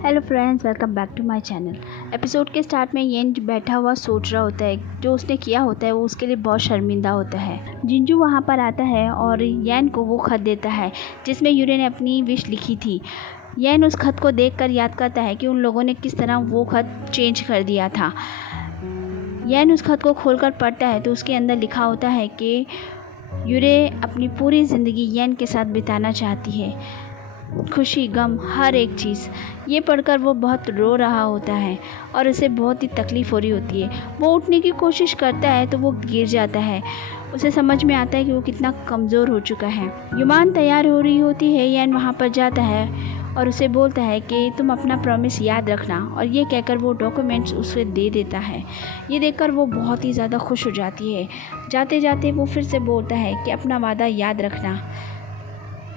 Hello friends, welcome back to my channel. Episode के start में येन बैठा हुआ सोच रहा होता है जो उसने किया होता है वो उसके लिए बहुत शर्मिंदा होता है। जिंजू वहाँ पर आता है और येन को वो खत देता है जिसमें यूरे ने अपनी विश लिखी थी। येन उस खत को देखकर याद करता है कि उन लोगों ने किस तरह वो खत चेंज कर दिया था। येन उस खत को खोलकर पढ़ता है तो उसके अंदर लिखा होता है कि यूरे अपनी पूरी ज़िंदगी येन के साथ बिताना चाहती है, खुशी गम हर एक चीज़। ये पढ़कर वो बहुत रो रहा होता है और उसे बहुत ही तकलीफ़ हो रही होती है। वो उठने की कोशिश करता है तो वो गिर जाता है। उसे समझ में आता है कि वो कितना कमज़ोर हो चुका है। युमान तैयार हो रही होती है, येन वहाँ पर जाता है और उसे बोलता है कि तुम अपना प्रॉमिस याद रखना, और ये कहकर वो डॉक्यूमेंट्स उसे दे देता है। ये देखकर वो बहुत ही ज़्यादा खुश हो जाती है। जाते जाते वो फिर से बोलता है कि अपना वादा याद रखना।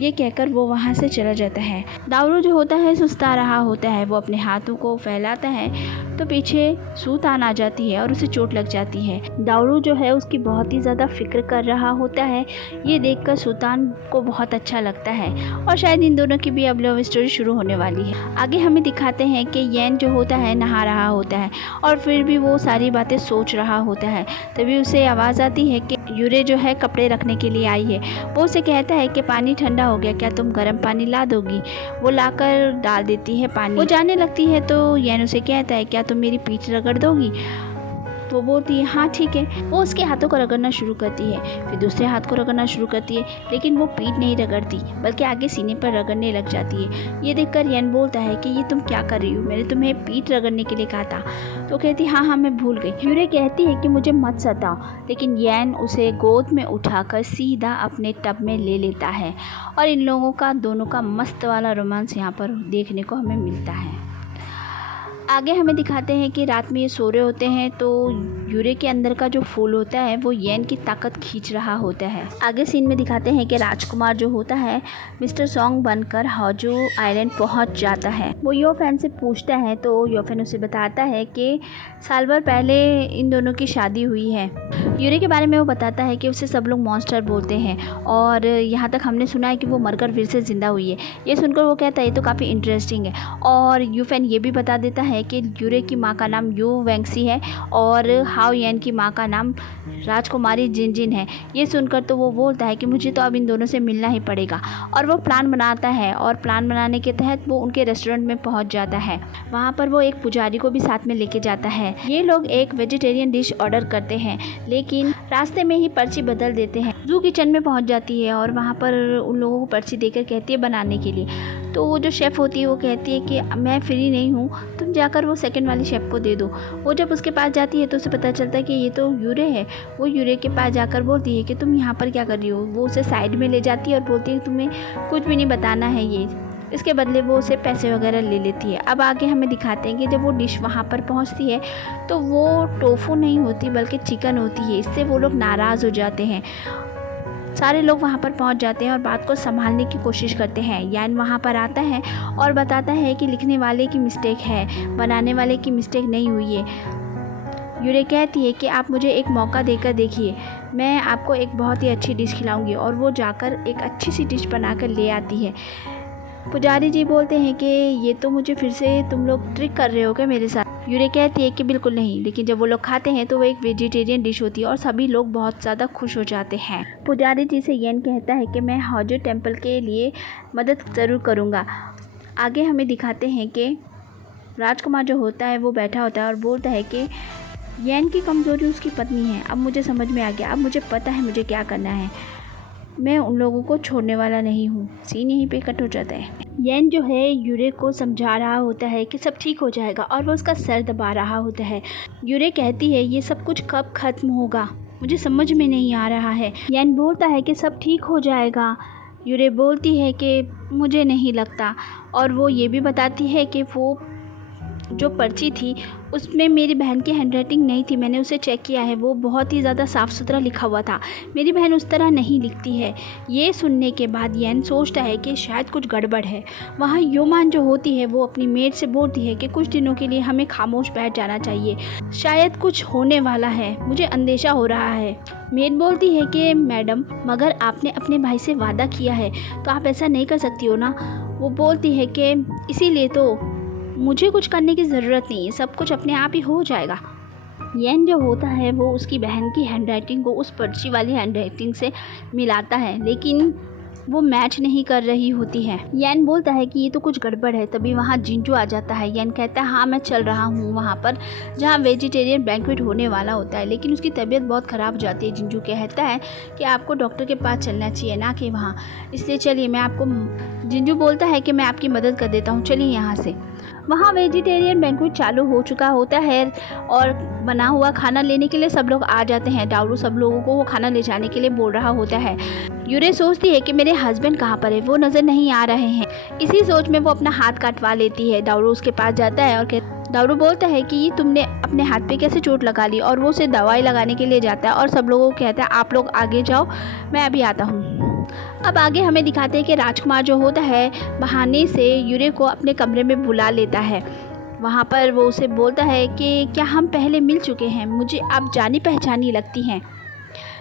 ये कहकर वो वहाँ से चला जाता है। दावरू जो होता है सुस्ता रहा होता है। वो अपने हाथों को फैलाता है तो पीछे सूतान आ जाती है और उसे चोट लग जाती है। दावरू जो है उसकी बहुत ही ज़्यादा फिक्र कर रहा होता है। ये देखकर सूतान को बहुत अच्छा लगता है और शायद इन दोनों की भी अब लव स्टोरी शुरू होने वाली है। आगे हमें दिखाते हैं कि येन जो होता है नहा रहा होता है और फिर भी वो सारी बातें सोच रहा होता है। तभी उसे आवाज़ आती है कि यूरे जो है कपड़े रखने के लिए आई है। वो उसे कहता है कि पानी ठंडा हो गया, क्या तुम गर्म पानी ला दोगी। वो लाकर डाल देती है पानी। वो जाने लगती है तो येन उसे कहता है क्या तुम मेरी पीठ रगड़ दोगी। वो बोलती है हाँ ठीक है। वो उसके हाथों को रगड़ना शुरू करती है, फिर दूसरे हाथ को रगड़ना शुरू करती है, लेकिन वो पीठ नहीं रगड़ती बल्कि आगे सीने पर रगड़ने लग जाती है। ये देखकर येन बोलता है कि ये तुम क्या कर रही हो, मैंने तुम्हें पीठ रगड़ने के लिए कहा था। तो कहती हाँ मैं भूल गई। यूरे कहती है कि मुझे मत सताओ, लेकिन येन उसे गोद में उठाकर सीधा अपने टब में ले लेता है और इन लोगों का दोनों का मस्त वाला रोमांस यहाँ पर देखने को हमें मिलता है। आगे हमें दिखाते हैं कि रात में ये सो रहे होते हैं तो यूरे के अंदर का जो फूल होता है वो येन की ताकत खींच रहा होता है। आगे सीन में दिखाते हैं कि राजकुमार जो होता है मिस्टर सॉन्ग बनकर हाजू आइलैंड पहुंच जाता है। वो योफेन से पूछता है तो योफेन उसे बताता है कि साल भर पहले इन दोनों की शादी हुई है। यूरे के बारे में वो बताता है कि उसे सब लोग मॉन्स्टर बोलते हैं और यहाँ तक हमने सुना है कि वो मरकर फिर से ज़िंदा हुई है। ये सुनकर वो कहता है ये तो काफ़ी इंटरेस्टिंग है। और यूफेन ये भी बता देता है कि यूरे की माँ का नाम यू वेंगसी है और हाओ येन की माँ का नाम राजकुमारी जिनजिन है। ये सुनकर तो वो बोलता है कि मुझे तो अब इन दोनों से मिलना ही पड़ेगा, और वो प्लान बनाता है और प्लान बनाने के तहत वो उनके रेस्टोरेंट में पहुंच जाता है। वहाँ पर वो एक पुजारी को भी साथ में लेके जाता है। ये लोग एक वेजिटेरियन डिश ऑर्डर करते हैं, लेकिन रास्ते में ही पर्ची बदल देते हैं। जू किचन में पहुँच जाती है और वहाँ पर उन लोगों को पर्ची देकर कहती है बनाने के लिए। तो वो जो शेफ़ होती है वो कहती है कि मैं फ्री नहीं हूँ, तुम जाकर वो सेकंड वाली शेफ़ को दे दो। वो जब उसके पास जाती है तो उसे पता चलता है कि ये तो यूरे है। वो यूरे के पास जाकर बोलती है कि तुम यहाँ पर क्या कर रही हो। वो उसे साइड में ले जाती है और बोलती है तुम्हें कुछ भी नहीं बताना है ये। इसके बदले वो उसे पैसे वगैरह ले लेती है। अब आगे हमें दिखाते हैं कि जब वो डिश वहाँ पर पहुँचती है तो वो टोफू नहीं होती बल्कि चिकन होती है। इससे वो लोग नाराज़ हो जाते हैं। सारे लोग वहाँ पर पहुँच जाते हैं और बात को संभालने की कोशिश करते हैं। यान वहाँ पर आता है और बताता है कि लिखने वाले की मिस्टेक है, बनाने वाले की मिस्टेक नहीं हुई है। यूरे कहती है कि आप मुझे एक मौका देकर देखिए, मैं आपको एक बहुत ही अच्छी डिश खिलाऊंगी, और वो जाकर एक अच्छी सी डिश बनाकर ले आती है। पुजारी जी बोलते हैं कि ये तो मुझे फिर से तुम लोग ट्रिक कर रहे हो क्या मेरे साथ। यूरे कहती है कि बिल्कुल नहीं, लेकिन जब वो लोग खाते हैं तो वो एक वेजिटेरियन डिश होती है और सभी लोग बहुत ज़्यादा खुश हो जाते हैं। पुजारी जी से येन कहता है कि मैं हाजू टेम्पल के लिए मदद ज़रूर करूँगा। आगे हमें दिखाते हैं कि राजकुमार जो होता है वो बैठा होता है और बोलता है कि येन की कमज़ोरी उसकी पत्नी है। अब मुझे समझ में आ गया, अब मुझे पता है मुझे क्या करना है। मैं उन लोगों को छोड़ने वाला नहीं हूँ। सीन यहीं पे कट हो जाता है। येन जो है यूरे को समझा रहा होता है कि सब ठीक हो जाएगा और वो उसका सर दबा रहा होता है। यूरे कहती है ये सब कुछ कब ख़त्म होगा, मुझे समझ में नहीं आ रहा है। येन बोलता है कि सब ठीक हो जाएगा। यूरे बोलती है कि मुझे नहीं लगता, और वो ये भी बताती है कि वो जो पर्ची थी उसमें मेरी बहन की हैंडराइटिंग नहीं थी। मैंने उसे चेक किया है, वो बहुत ही ज़्यादा साफ़ सुथरा लिखा हुआ था। मेरी बहन उस तरह नहीं लिखती है। ये सुनने के बाद येन सोचता है कि शायद कुछ गड़बड़ है। वहाँ योमान जो होती है वो अपनी मेड से बोलती है कि कुछ दिनों के लिए हमें खामोश बैठ जाना चाहिए, शायद कुछ होने वाला है, मुझे अंदेशा हो रहा है। मेड बोलती है कि मैडम, मगर आपने अपने भाई से वादा किया है तो आप ऐसा नहीं कर सकती हो ना। वो बोलती है कि इसीलिए तो मुझे कुछ करने की ज़रूरत नहीं है, सब कुछ अपने आप ही हो जाएगा। येन जो होता है वो उसकी बहन की हैंडराइटिंग को उस पर्ची वाली हैंडराइटिंग से मिलाता है, लेकिन वो मैच नहीं कर रही होती है। येन बोलता है कि ये तो कुछ गड़बड़ है। तभी वहाँ जिंजू आ जाता है। येन कहता है हाँ मैं चल रहा हूँ वहाँ पर जहाँ वेजिटेरियन बैंक्वेट होने वाला होता है, लेकिन उसकी तबीयत बहुत ख़राब हो जाती है। जिंजू कहता है कि आपको डॉक्टर के पास चलना चाहिए, ना कि वहाँ, इसलिए चलिए मैं आपको। जिंजू बोलता है कि मैं आपकी मदद कर देता हूँ, चलिए यहाँ से। वहाँ वेजिटेरियन बैंक्वेट चालू हो चुका होता है और बना हुआ खाना लेने के लिए सब लोग आ जाते हैं। डावरू सब लोगों को वो खाना ले जाने के लिए बोल रहा होता है। यूरे सोचती है कि मेरे हस्बैंड कहाँ पर है, वो नज़र नहीं आ रहे हैं। इसी सोच में वो अपना हाथ काटवा लेती है। डावरू उसके पास जाता है और दारू बोलता है कि तुमने अपने हाथ पे कैसे चोट लगा ली, और वो उसे दवाई लगाने के लिए जाता है और सब लोगों को कहता है आप लोग आगे जाओ, मैं अभी आता हूँ। अब आगे हमें दिखाते हैं कि राजकुमार जो होता है बहाने से यूरे को अपने कमरे में बुला लेता है। वहाँ पर वो उसे बोलता है कि क्या हम पहले मिल चुके हैं, मुझे आप जानी पहचानी लगती हैं।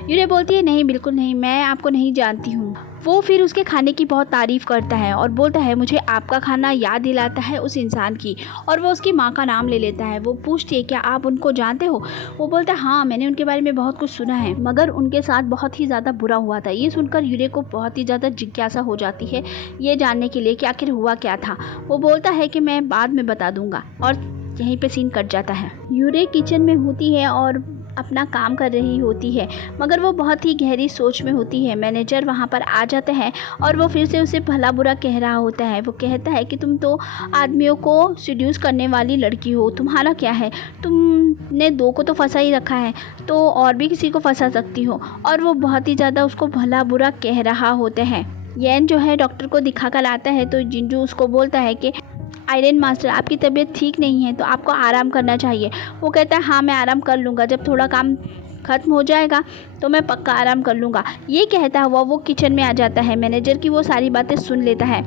यूरे बोलती है नहीं बिल्कुल नहीं, मैं आपको नहीं जानती हूँ। वो फिर उसके खाने की बहुत तारीफ़ करता है और बोलता है मुझे आपका खाना याद दिलाता है उस इंसान की, और वो उसकी माँ का नाम ले लेता है। वो पूछती है क्या आप उनको जानते हो। वो बोलता है हाँ मैंने उनके बारे में बहुत कुछ सुना है, मगर उनके साथ बहुत ही ज़्यादा बुरा हुआ था। ये सुनकर यूरे को बहुत ही ज़्यादा जिज्ञासा हो जाती है ये जानने के लिए कि आखिर हुआ क्या था। वो बोलता है कि मैं बाद में बता दूँगा, और यहीं पे सीन कट जाता है। यूरे किचन में होती है और अपना काम कर रही होती है, मगर वो बहुत ही गहरी सोच में होती है। मैनेजर वहाँ पर आ जाते हैं और वो फिर से उसे भला बुरा कह रहा होता है। वो कहता है कि तुम तो आदमियों को सीड्यूस करने वाली लड़की हो, तुम्हारा क्या है, तुमने दो को तो फंसा ही रखा है, तो और भी किसी को फंसा सकती हो। और वो बहुत ही ज़्यादा उसको भला बुरा कह रहा होता है। येन जो है डॉक्टर को दिखा कर आता है, तो जिंजू उसको बोलता है कि आयरन मास्टर आपकी तबीयत ठीक नहीं है तो आपको आराम करना चाहिए। वो कहता है हाँ मैं आराम कर लूँगा, जब थोड़ा काम ख़त्म हो जाएगा तो मैं पक्का आराम कर लूँगा। ये कहता हुआ वो किचन में आ जाता है। मैनेजर की वो सारी बातें सुन लेता है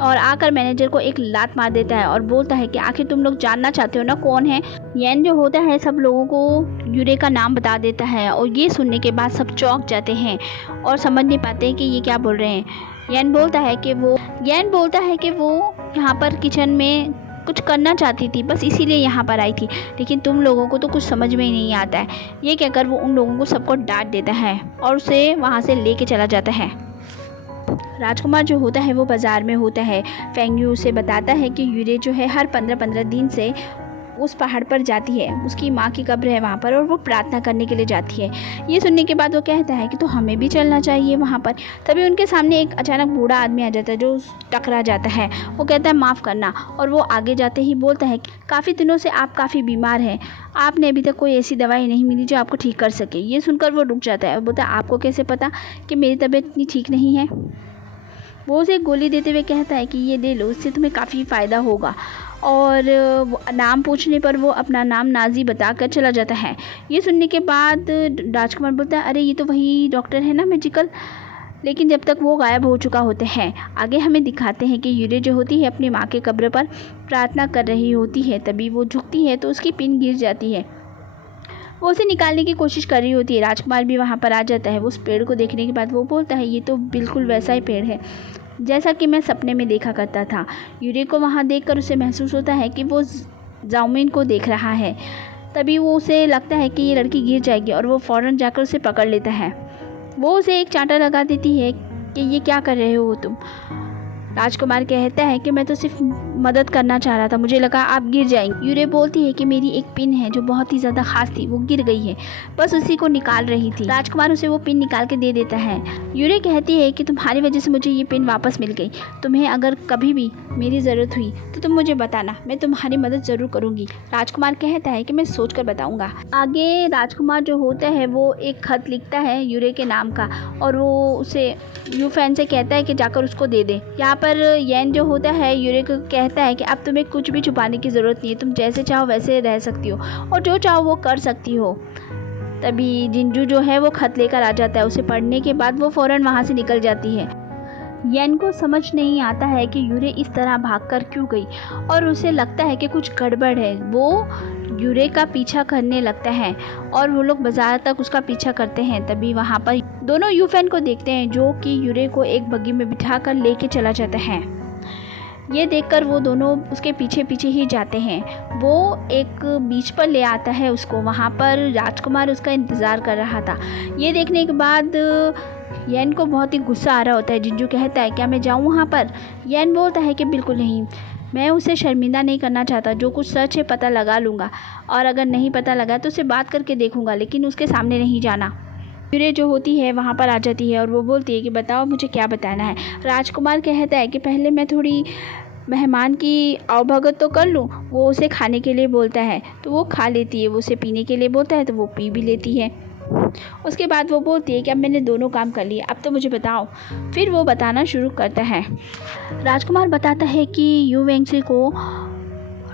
और आकर मैनेजर को एक लात मार देता है और बोलता है कि आखिर तुम लोग जानना चाहते हो ना कौन है। येन जो होता है सब लोगों को यूरे का नाम बता देता है, और ये सुनने के बाद सब चौंक जाते हैं और समझ नहीं पाते हैं कि ये क्या बोल रहे हैं। येन बोलता है कि वो यहाँ पर किचन में कुछ करना चाहती थी, बस इसीलिए यहाँ पर आई थी, लेकिन तुम लोगों को तो कुछ समझ में ही नहीं आता है। ये कहकर वो उन लोगों को सबको डांट देता है और उसे वहाँ से लेके चला जाता है। राजकुमार जो होता है वो बाज़ार में होता है। फेंगयू उसे बताता है कि यूरे जो है हर 15-15 दिन से उस पहाड़ पर जाती है, उसकी माँ की कब्र है वहाँ पर, और वो प्रार्थना करने के लिए जाती है। ये सुनने के बाद वो कहता है कि तो हमें भी चलना चाहिए वहाँ पर। तभी उनके सामने एक अचानक बूढ़ा आदमी आ जाता है जो टकरा जाता है। वो कहता है माफ़ करना, और वो आगे जाते ही बोलता है कि काफ़ी दिनों से आप काफ़ी बीमार हैं, आपने अभी तक कोई ऐसी दवाई नहीं मिली जो आपको ठीक कर सके। ये सुनकर वो रुक जाता है और बोलता है आपको कैसे पता कि मेरी तबीयत इतनी ठीक नहीं है। वो उसे गोली देते हुए कहता है कि ये ले लो, इससे तुम्हें काफ़ी फ़ायदा होगा। और नाम पूछने पर वो अपना नाम नाजी बताकर चला जाता है। ये सुनने के बाद राजकुमार बोलता है अरे ये तो वही डॉक्टर है ना मैजिकल, लेकिन जब तक वो गायब हो चुका होते हैं। आगे हमें दिखाते हैं कि यूरे जो होती है अपनी माँ के कब्र पर प्रार्थना कर रही होती है। तभी वो झुकती है तो उसकी पिन गिर जाती है। वो उसे निकालने की कोशिश कर रही होती है। राजकुमार भी वहाँ पर आ जाता है। वो उस पेड़ को देखने के बाद वो बोलता है ये तो बिल्कुल वैसा ही पेड़ है जैसा कि मैं सपने में देखा करता था। यूरे को वहाँ देखकर उसे महसूस होता है कि वो जाओमिन को देख रहा है। तभी वो उसे लगता है कि ये लड़की गिर जाएगी और वो फ़ौरन जाकर उसे पकड़ लेता है। वो उसे एक चांटा लगा देती है कि ये क्या कर रहे हो तुम। राजकुमार कहता है कि मैं तो सिर्फ मदद करना चाह रहा था, मुझे लगा आप गिर जाएंगे। यूरे बोलती है कि मेरी एक पिन है जो बहुत ही ज़्यादा खास थी, वो गिर गई है, बस उसी को निकाल रही थी। राजकुमार उसे वो पिन निकाल के दे देता है। यूरे कहती है कि तुम्हारी वजह से मुझे ये पिन वापस मिल गई, तुम्हें अगर कभी भी मेरी ज़रूरत हुई तो तुम मुझे बताना, मैं तुम्हारी मदद ज़रूर करूँगी। राजकुमार कहता है कि मैं सोच कर बताऊँगा। आगे राजकुमार जो होता है वो एक खत लिखता है यूरे के नाम का, और वो उसे यूफैन से कहता है कि जाकर उसको दे दे। यहाँ पर येन जो होता है यूरे को कहता है कि अब तुम्हें कुछ भी छुपाने की ज़रूरत नहीं है, तुम जैसे चाहो वैसे रह सकती हो और जो चाहो वो कर सकती हो। तभी जिंजू जो है वो खत लेकर आ जाता है। उसे पढ़ने के बाद वो फ़ौरन वहाँ से निकल जाती है। येन को समझ नहीं आता है कि यूरे इस तरह भागकर क्यों गई, और उसे लगता है कि कुछ गड़बड़ है। वो यूरे का पीछा करने लगता है और वो लोग बाजार तक उसका पीछा करते हैं। तभी वहाँ पर दोनों यूफैन को देखते हैं जो कि यूरे को एक बग्गी में बिठाकर लेके चला जाता है। ये देखकर वो दोनों उसके पीछे पीछे ही जाते हैं। वो एक बीच पर ले आता है उसको, वहाँ पर राजकुमार उसका इंतज़ार कर रहा था। ये देखने के बाद येन को बहुत ही गुस्सा आ रहा होता है। जिंजू कहता है क्या मैं जाऊँ वहाँ पर? येन बोलता है कि बिल्कुल नहीं, मैं उसे शर्मिंदा नहीं करना चाहता। जो कुछ सच है पता लगा लूँगा, और अगर नहीं पता लगा तो उसे बात करके देखूँगा, लेकिन उसके सामने नहीं जाना। यूरे जो होती है वहाँ पर आ जाती है और वो बोलती है कि बताओ मुझे क्या बताना है। राजकुमार कहता है कि पहले मैं थोड़ी मेहमान की आवभगत तो कर लूँ। वो उसे खाने के लिए बोलता है तो वो खा लेती है, वो उसे पीने के लिए बोलता है तो वो पी भी लेती है। उसके बाद वो बोलती है कि अब मैंने दोनों काम कर लिए, अब तो मुझे बताओ। फिर वो बताना शुरू करता है। राजकुमार बताता है कि यू वेंगसी को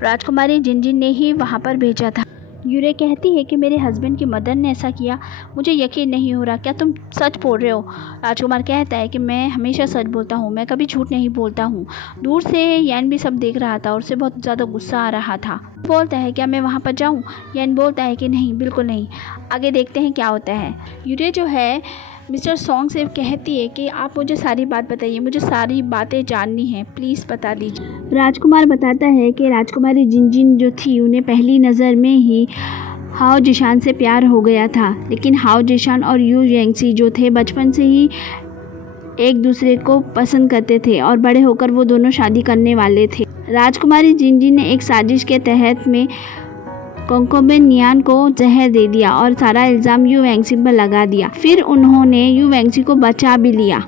राजकुमारी जिनजिन ने ही वहाँ पर भेजा था। यूरे कहती है कि मेरे हस्बैंड की मदर ने ऐसा किया, मुझे यकीन नहीं हो रहा, क्या तुम सच बोल रहे हो? राजकुमार कहता है कि मैं हमेशा सच बोलता हूँ, मैं कभी झूठ नहीं बोलता हूँ। दूर से येन भी सब देख रहा था और उसे बहुत ज़्यादा गुस्सा आ रहा था। बोलता है क्या मैं वहाँ पर जाऊँ? येन बोलता है कि नहीं, बिल्कुल नहीं, आगे देखते हैं क्या होता है। यूरे जो है मिस्टर सॉन्ग से कहती है कि आप मुझे सारी बात बताइए, मुझे सारी बातें जाननी है, प्लीज़ बता दीजिए। राजकुमार बताता है कि राजकुमारी जिनजिन जो थी उन्हें पहली नज़र में ही हाओ जिशान से प्यार हो गया था, लेकिन हाओ जिशान और यू वेंगसी जो थे बचपन से ही एक दूसरे को पसंद करते थे और बड़े होकर वो दोनों शादी करने वाले थे। राजकुमारी जिनजिन ने एक साजिश के तहत में कोंकोबेन नियान को जहर दे दिया और सारा इल्ज़ाम यू वेंगसी पर लगा दिया। फिर उन्होंने यू वेंगसी को बचा भी लिया।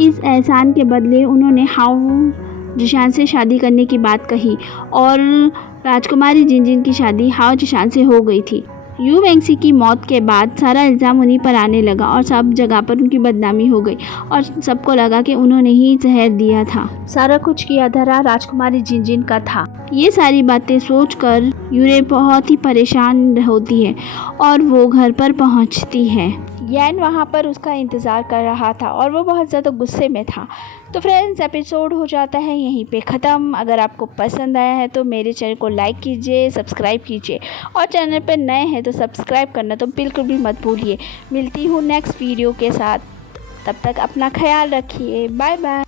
इस एहसान के बदले उन्होंने हाओ जिशान से शादी करने की बात कही और राजकुमारी जिनजिन की शादी हाओ जिशान से हो गई थी। यू वेंगसी की मौत के बाद सारा इल्ज़ाम उन्हीं पर आने लगा और सब जगह पर उनकी बदनामी हो गई और सबको लगा कि उन्होंने ही जहर दिया था। सारा कुछ किया धरा राजकुमारी जिनजिन का था। ये सारी बातें सोचकर यूरे बहुत ही परेशान होती है और वो घर पर पहुंचती है। येन वहाँ पर उसका इंतज़ार कर रहा था और वो बहुत ज़्यादा गुस्से में था। तो फ्रेंड्स, एपिसोड हो जाता है यहीं पे ख़त्म। अगर आपको पसंद आया है तो मेरे चैनल को लाइक कीजिए, सब्सक्राइब कीजिए, और चैनल पर नए हैं तो सब्सक्राइब करना तो बिल्कुल भी मत भूलिए। मिलती हूँ नेक्स्ट वीडियो के साथ, तब तक अपना ख्याल रखिए। Bye bye.